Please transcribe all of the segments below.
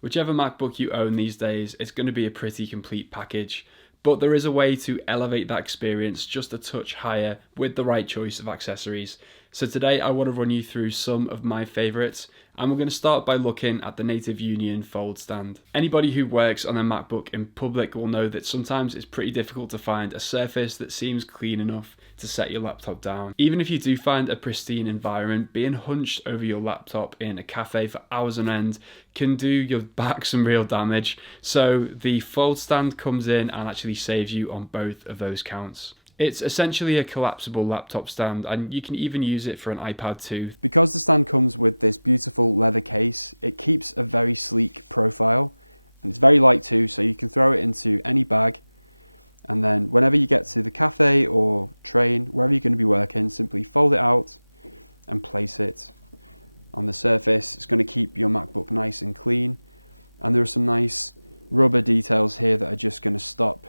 Whichever MacBook you own these days, it's going to be a pretty complete package. But there is a way to elevate that experience just a touch higher with the right choice of accessories. So today I want to run you through some of my favourites, and we're going to start by looking at the Native Union fold stand. Anybody who works on a MacBook in public will know that sometimes it's pretty difficult to find a surface that seems clean enough to set your laptop down. Even if you do find a pristine environment, being hunched over your laptop in a cafe for hours on end can do your back some real damage. So the fold stand comes in and actually saves you on both of those counts. It's essentially a collapsible laptop stand, and you can even use it for an iPad too. Because the stand comes with this beautiful leather case, it keeps a very sleek profile, and it's very light too, so you can throw it into any bag, and then whenever you get to the cafe or train, wherever you're going to be working, simply fold it out and place it on the surface. It's going to keep your MacBook nice and clean, and there are some nice rubber details here that are just going to stop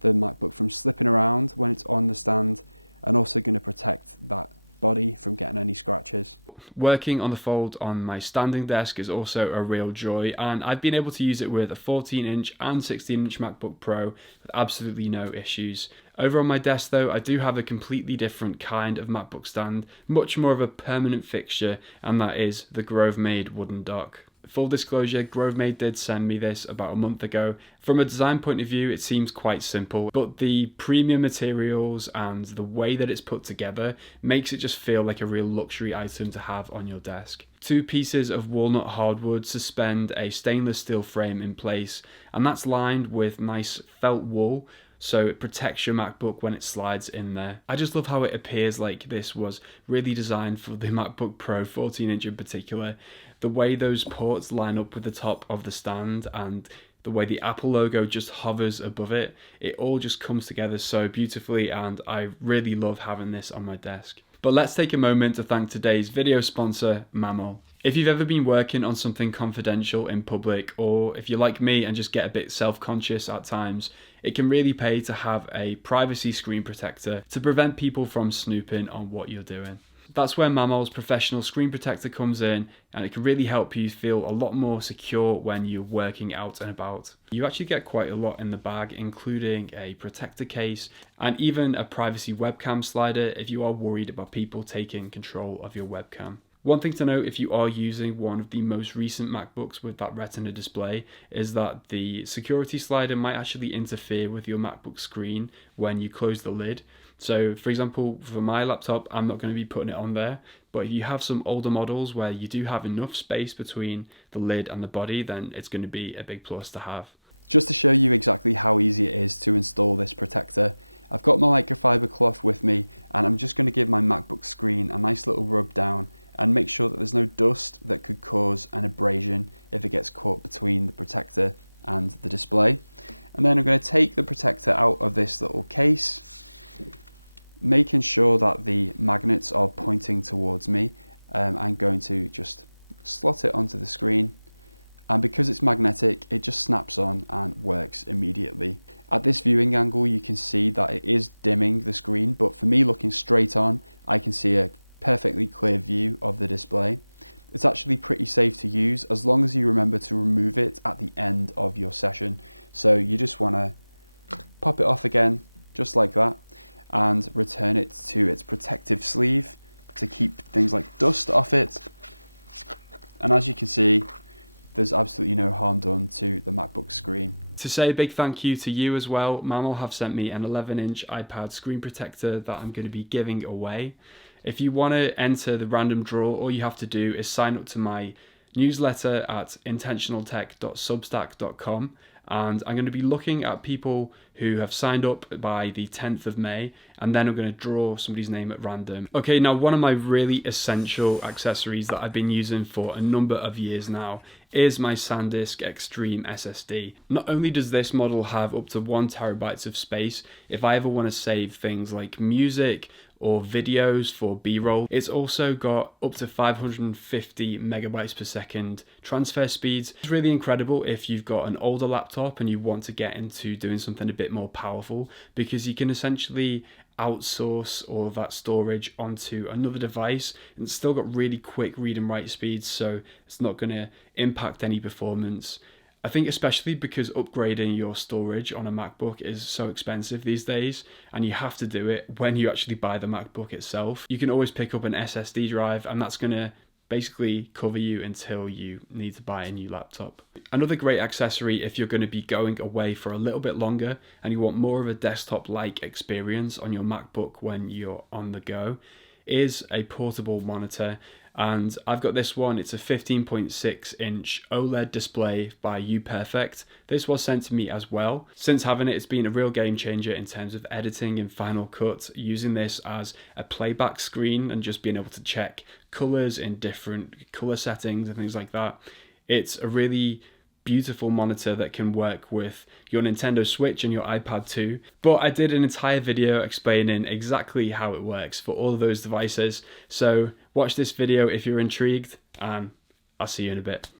the MacBook from slipping around when it's on the stand, and also going to protect that body from getting any scratches. Working on the Fold on my standing desk is also a real joy, and I've been able to use it with a 14-inch and 16-inch MacBook Pro with absolutely no issues. Over on my desk though, I do have a completely different kind of MacBook stand, much more of a permanent fixture, and that is the Grovemade wooden dock. Full disclosure, Grovemade did send me this about a month ago. From a design point of view, it seems quite simple, but the premium materials and the way that it's put together makes it just feel like a real luxury item to have on your desk. 2 pieces of walnut hardwood suspend a stainless steel frame in place, and that's lined with nice felt wool, so it protects your MacBook when it slides in there. I just love how it appears like this was really designed for the MacBook Pro 14-inch in particular. The way those ports line up with the top of the stand and the way the Apple logo just hovers above it, it all just comes together so beautifully, and I really love having this on my desk. But let's take a moment to thank today's video sponsor, Mamol. If you've ever been working on something confidential in public, or if you're like me and just get a bit self-conscious at times, it can really pay to have a privacy screen protector to prevent people from snooping on what you're doing. That's where Mamol's professional screen protector comes in, and it can really help you feel a lot more secure when you're working out and about. You actually get quite a lot in the bag, including a protector case and even a privacy webcam slider if you are worried about people taking control of your webcam. One thing to note if you are using one of the most recent MacBooks with that Retina display is that the security slider might actually interfere with your MacBook screen when you close the lid. So for example, for my laptop, I'm not going to be putting it on there, but if you have some older models where you do have enough space between the lid and the body, then it's going to be a big plus to have. Just to show you exactly how easy it is to install this protector, I've got my microfiber cloth with me, and I'm just going to give my MacBook screen a nice little rub down and make sure that there's no dust that could cause an abrasion if it gets caught between the protector and the display. And then I'm going to take the protector out of this little case, making sure that the magnets are pointing towards me. I'm going to just slot it onto the screen, and because it's magnetic, it just snaps on and works immediately. At this viewing angle, you can see that it is dimming the screen, but for me looking straight on, I can see a perfectly clear view of the display. It's actually pretty safe to use as long as you remember to remove it at the end of your session. So you just want to pop it off again, just like that, and return it to its protective sleeve to keep things like dust off it. And as you can see, there's absolutely no harm done to the MacBook screen. To say a big thank you to you as well, Mamol have sent me an 11-inch iPad screen protector that I'm going to be giving away. If you want to enter the random draw, all you have to do is sign up to my newsletter at intentionaltech.substack.com, and I'm going to be looking at people who have signed up by the 10th of May, and then I'm going to draw somebody's name at random. Okay, now one of my really essential accessories that I've been using for a number of years now is my Sandisk Extreme SSD. Not only does this model have up to 1 terabyte of space, if I ever want to save things like music or videos for B-roll. It's also got up to 550 megabytes per second transfer speeds. It's really incredible if you've got an older laptop and you want to get into doing something a bit more powerful, because you can essentially outsource all of that storage onto another device and it's still got really quick read and write speeds, so it's not going to impact any performance. I think especially because upgrading your storage on a MacBook is so expensive these days, and you have to do it when you actually buy the MacBook itself. You can always pick up an SSD drive and that's going to basically cover you until you need to buy a new laptop. Another great accessory if you're going to be going away for a little bit longer and you want more of a desktop-like experience on your MacBook when you're on the go is a portable monitor. And I've got this one. It's a 15.6 inch OLED display by UPERFECT. This was sent to me as well. Since having it, it's been a real game changer in terms of editing in Final Cut, using this as a playback screen and just being able to check colors in different color settings and things like that. It's a really beautiful monitor that can work with your Nintendo Switch and your iPad too. But I did an entire video explaining exactly how it works for all of those devices. So watch this video if you're intrigued, and I'll see you in a bit.